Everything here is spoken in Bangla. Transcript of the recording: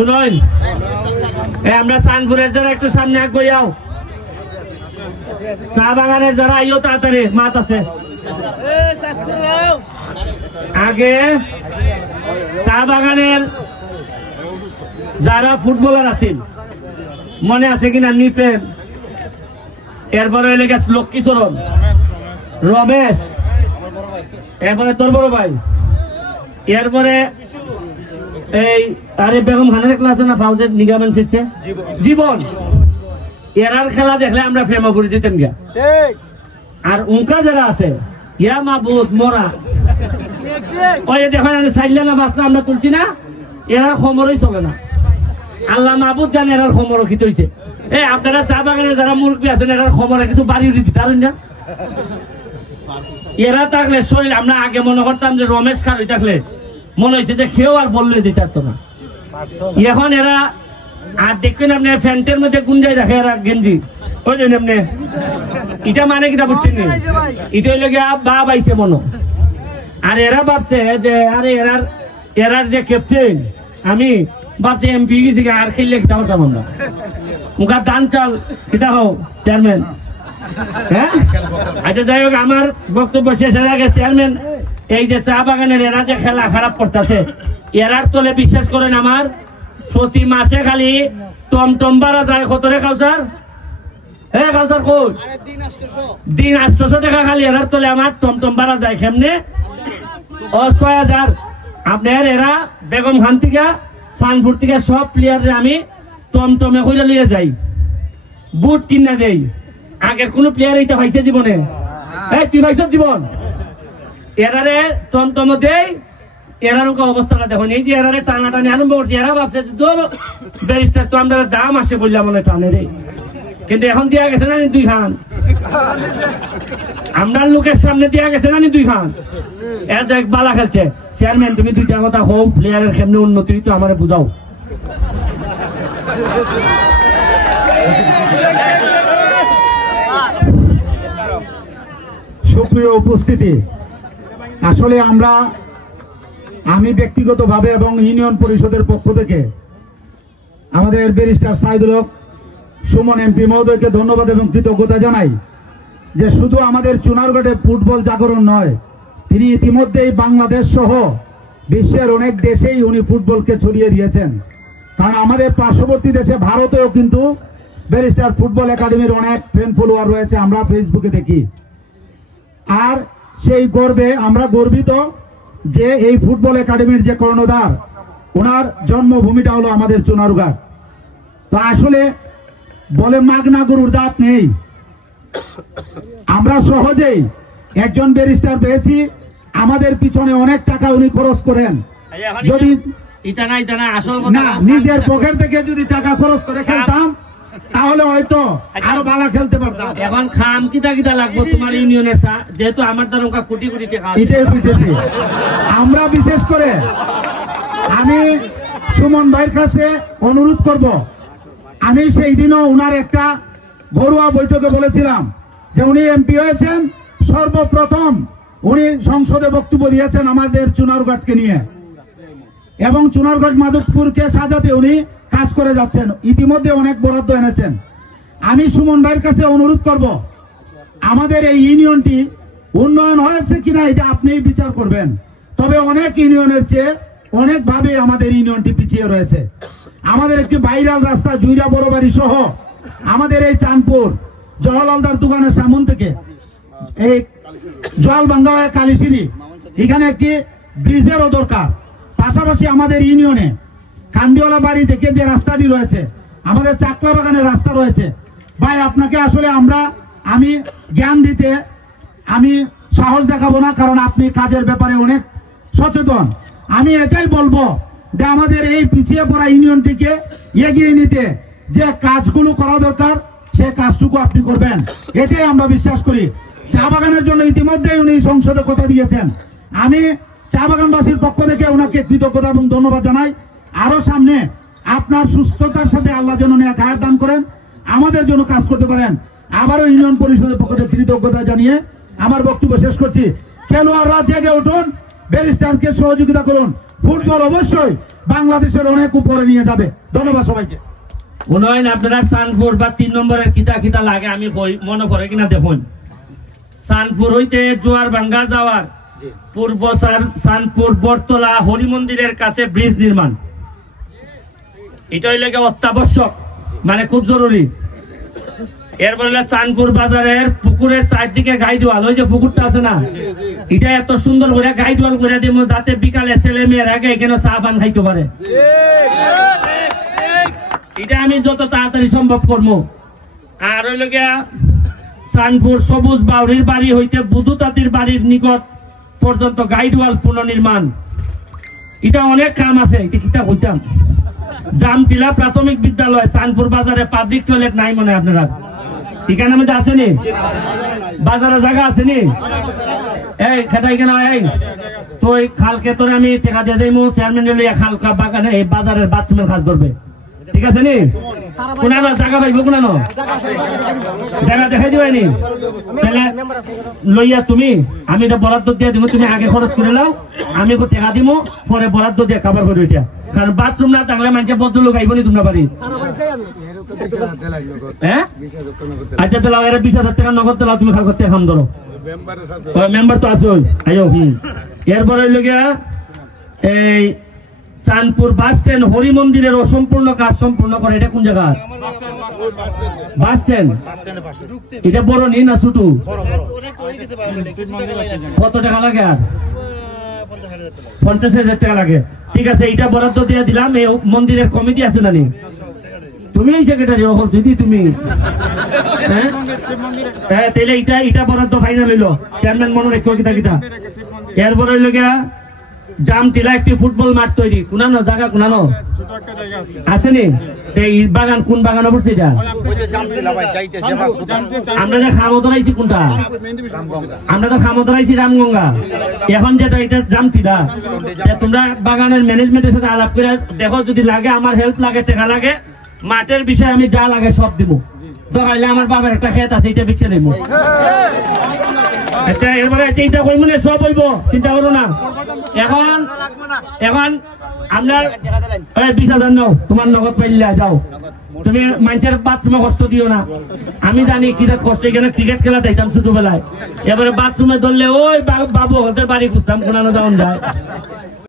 শুনুন, আমরা চাঁদপুরের যারা একটু সামনে আগ বইয়াও, চা বাগানের যারা আইও তাড়াতাড়ি মাত আছে। আগে চা বাগানের যারা ফুটবলার আছেন মনে আছে কিনা নিপেন, এরপরে লক্ষ্মীচরণ, রমেশ, এরপরে তোর বড় ভাই, এরপরে এই আরে বেগম খানের ক্লাস না ফাউজের নিগামেন্ট শিখছে জীবন, এরার খেলা দেখলে আমরা প্রেমা করে যেতেন গিয়া। আর উনকা যারা আছে ইয়া মাহবুব মোরা ওই দেখেন সাইলে না বাসনা আমরা তুলছি না, এরার খবরই চলে না। আল্লাহ মাহবুব জানে এরার খবর কি হইছে। আপনারা চা বাগানে যারা মুরব্বী আছেন এরার খবরে কিছু বাড়িয়ে দিতে পারেন না। এরা থাকলে শরীর আমরা আগে মনে করতাম যে রমেশ খারুই থাকলে মনে হয়েছে যে খেয়েও আর বললে দিতে পারতো না। এখন এরা আর দেখবেন আপনি প্যান্টের মধ্যে গুঞ্জাই রাখে এরা গেঞ্জি, ওই জন্য আপনি এটা মানে কিনা বুঝছেন, এটা হইলে গিয়া বাপ আইছে মনো। আর এরা ভাবছে যে আরে এরার যে ক্যাপ্টেন আমি ভাবছি এমপি গেছি আর খেললে কিনা হতাম আমরা, মুখা দান চাল কিনা হোক চেয়ারম্যান। হ্যাঁ আচ্ছা যাই হোক, আমার বক্তব্য শেষের আগে চেয়ারম্যান এই যে চা বাগানের এরা যে খেলা খারাপ করতেছে এরার তলে বিশ্বাস করেন আমার প্রতি মাসে খালি টমটম ভাড়া যায় কত রে কাউসার? হ্যাঁ কাউসার কোন দিন 800 টাকা খালি এরার তলে আমার টমটম ভাড়া যায় কেমনে? 6000। আপনার এরা বেগম খান থেকে চাঁদপুর থেকে সব প্লেয়ারে আমি টমটমে করে লিয়ে যাই, বুট কিনা দেই। আগের কোন প্লেয়ার এইটা পাইছে জীবনে? তুই পাইছ জীবন? এরারে টমটম দেই, এরার অবস্থাটা দেখুন। এই যে এরারে টানাটানি আরম্ভ করছে, এরা ভাবছে ব্যারিস্টার তো আমরা দাম আসে বললাম মনে টানে রে, কিন্তু এখন দিয়া গেছে না 2 খান, আমরা লোকের সামনে দিয়া গেছে না 2 খান। এর যে বালা খেলছে। চেয়ারম্যান তুমি 2টা কথা হোক, প্লেয়ারের কেমনে উন্নতি তো আমারে বুঝাও। সুপ্রিয় উপস্থিতি, আসলে আমি ব্যক্তিগতভাবে এবং ইউনিয়ন পরিষদের পক্ষ থেকে আমাদের ব্যারিস্টার সাইদুল হক সুমন এমপি মহোদয়কে ধন্যবাদ এবং কৃতজ্ঞতা জানাই যে শুধু আমাদের চুনারগড়ে ফুটবল জাগরণ নয়, তিনি ইতিমধ্যেই বাংলাদেশ সহ বিশ্বের অনেক দেশেই উনি ফুটবলকে ছড়িয়ে দিয়েছেন। কারণ আমাদের পার্শ্ববর্তী দেশে ভারতেও কিন্তু ব্যারিস্টার ফুটবল একাডেমির অনেক ফ্যান ফলোয়ার রয়েছে, আমরা ফেসবুকে দেখি। আর সেই গর্বে আমরা গর্বিত যে এই ফুটবল একাডেমির যে কর্ণধার, ওনার জন্মভূমিটা হলো আমাদের চুনারুঘাট। তো আসলে বলে মাগনা গরুর দাঁত নেই, আমরা সহজেই একজন ব্যারিস্টার পেয়েছি, আমাদের পিছনে অনেক টাকা উনি খরচ করেন। যদি না নিজের পকেট থেকে যদি টাকা খরচ করে খেলতাম তাহলে হয়তো আরো ভালো খেলতে পারতাম। এখন খাম কিটা কিটা লাগবে তোমার ইউনিয়নের, যেহেতু আমার দ্বারা কোটি কোটি টাকা এটাই বুঝতেছি। আমরা বিশেষ করে আমি সুমন ভাইয়ের কাছে অনুরোধ করব, আমি সেই দিনও উনার একটা ঘরোয়া বৈঠকে বলেছিলাম যে উনি এমপি হয়েছেন, সর্বপ্রথম উনি সংসদে বক্তব্য দিয়েছেন আমাদের চুনারুঘাটকে নিয়ে, এবং চুনারঘাট মাধবপুরকে সাজাতে উনি কাজ করে যাচ্ছেন, ইতিমধ্যে অনেক বরাদ্দ এনেছেন। আমি সুমন ভাইয়ের কাছে অনুরোধ করব, আমাদের এই ইউনিয়নটি উন্নয়ন হয়েছে কিনা এটা আপনিই বিচার করবেন। তবে অনেক ইউনিয়নের চেয়ে অনেকভাবে আমাদের ইউনিয়নটি পিছিয়ে রয়েছে। আমাদের একটি ভাইরাল রাস্তা জুইরা বড়বাড়ি সহ আমাদের এই চাঁদপুর জওহরলালদার দোকানের সামন থেকে এই জলভাঙ্গা হয়ে কালিশিরি, এখানে একটি ব্রিজেরও দরকার। পাশাপাশি আমাদের ইউনিয়নে কান্দিওয়ালা বাড়ি থেকে যে রাস্তাটি রয়েছে, আমাদের চাকলা বাগানের রাস্তা রয়েছে। ভাই আপনাকে আসলে আমি জ্ঞান দিতে আমি সাহস দেখাবো না, কারণ আপনি কাজের ব্যাপারে অনেক সচেতন। আমি এটাই বলবো যে আমাদের এই পিছিয়ে পড়া ইউনিয়নটিকে এগিয়ে নিতে যে কাজগুলো করা দরকার সে কাজটুকু আপনি করবেন, এটাই আমরা বিশ্বাস করি। চা বাগানের জন্য ইতিমধ্যেই উনি সংসদে কথা দিয়েছেন, আমি চা বাগানবাসীর পক্ষ থেকে ওনাকে কৃতজ্ঞতা এবং ধন্যবাদ জানাই। আরো সামনে আপনার সুস্থতার সাথে আল্লাহ যেন নেক দান করেন, আমাদের জন্য কাজ করতে পারেন। আবারও ইউনিয়ন পরিষদের পক্ষ থেকে কৃতজ্ঞতা জানিয়ে আমার বক্তব্য শেষ করছি। খেলোয়াড়রা জেগে উঠুন, ব্যারিস্টারকে সহযোগিতা করুন। ফুটবল অবশ্যই বাংলাদেশের অনেক উপরে নিয়ে যাবে। ধন্যবাদ সবাইকে। উন্নয়ন আপনারা চাঁদপুর বা 3 নম্বরের কিতা কিতা লাগে আমি মনে করে কিনা দেখুন। চাঁদপুর হইতে জোয়ার ভাঙ্গা যাওয়ার পূর্ব চাঁদপুর বটতলা হরি মন্দিরের কাছে ব্রিজ নির্মাণ, এটা হইলে অত্যাবশ্যক, মানে খুব জরুরি। এরপরে চাঁদপুর বাজারের পুকুরের চারদিকে গাইড ওয়াল, ওই যে পুকুরটা আছে না, এটা এত সুন্দর করে গাইড ওয়াল করে দিব যাতে বিকালে ছেলে মেয়ের আগে এখানে চা পান খাইতে পারে। এটা আমি যত তাড়াতাড়ি সম্ভব করবো। আর হইল গিয়া চাঁদপুর সবুজ বাউরির বাড়ি হইতে বুধু তাঁতির বাড়ির নিকট পর্যন্ত গাইড ওয়াল পুনর্নির্মাণ, এটা অনেক কাম আছে। এটা কিতা হইতাম জামটিলা প্রাথমিক বিদ্যালয় চাঁদপুর বাজারে পাবলিক টয়লেট নাই মনে হয় আপনারা এখানে মধ্যে আসেনি? বাজারে জায়গা আসেনি? এই খেটাই কেন এই তো খালকে তোর আমি টেকা দিয়ে যাইমু, চেয়ারম্যান লইয়া খালকা বাগানে এই বাজারের বাথরুমের কাজ করবে, ঠিক আছে নি? কোনানো জায়গা পাইব, কোনানো জায়গা দেখাই দিবাইনি? তাহলে লইয়া তুমি আমি এটা বরাদ্দ দিয়ে দিব, তুমি আগে খরচ করে নাও, আমি টেকা দিব, পরে বরাদ্দ দিয়ে খাবার করবো। এটা কারণ বাথরুম না থাকলে মানুষের ভদ্রলোক আইব নি তোমরা বাড়ি? হ্যাঁ আচ্ছা তাহলে 20,000 টাকা নগদ দিলাও, তুমি খাল করতে খাম ধরো, মেম্বার তো আছে ওই আইও। এরপরে হইল গিয়া এই চাঁদপুর বাস স্ট্যান্ড হরি মন্দিরের অসম্পূর্ণ কাজ সম্পূর্ণ করে। এটা কোন জায়গা? Bus stand. এটা বড় নি না ছোট? কত টাকা লাগে? আর 50,000 টাকা লাগে। ঠিক আছে, এটা বরাদ্দ দিয়ে দিলাম। এই মন্দিরের কমিটি আছে না? তুমি সেক্রেটারি হল দিদি তুমি? হ্যাঁ তাহলে এটা বরাদ্দ ফাইনাল হইলো। চেয়ারম্যান মনে রেখো কিতা কিতা। এরপরে হইল গিয়া জামটিলা একটি ফুটবল মাঠ তৈরি, কোনানো জায়গা কোনানো আসেনি? এই বাগান কোন বাগান অবস্থা? এটা আমরা যে খামো ধরাইছি কোনটা? আমরা তো খামো ধরাইছি রামগঙ্গা। এখন যেটা এটা জামটিলা, তোমরা বাগানের ম্যানেজমেন্টের সাথে আলাপ করে দেখো, যদি লাগে আমার হেল্প লাগে, টাকা লাগে, মাঠের বিষয়ে আমি যা লাগে সব দিব। দরকার আমার বাবার একটা ক্ষেত আছে, এটা বিচ্ছে নেব। আচ্ছা এরপরে এইটা কই মনে সব হইব, চিন্তা করো না। এখন আপনার 20,000 নাও, তোমার নগদ পাইলে যাও। তুমি মানুষের বাথরুমে কষ্ট দিও না। আমি জানি কি কষ্ট, এখানে ক্রিকেট খেলা যাইতাম ছোটবেলায়, এবারে বাথরুমে ধরলে ওই বাবু ওদের বাড়ি খুঁজতাম, কোনানো যাওয়া যায়।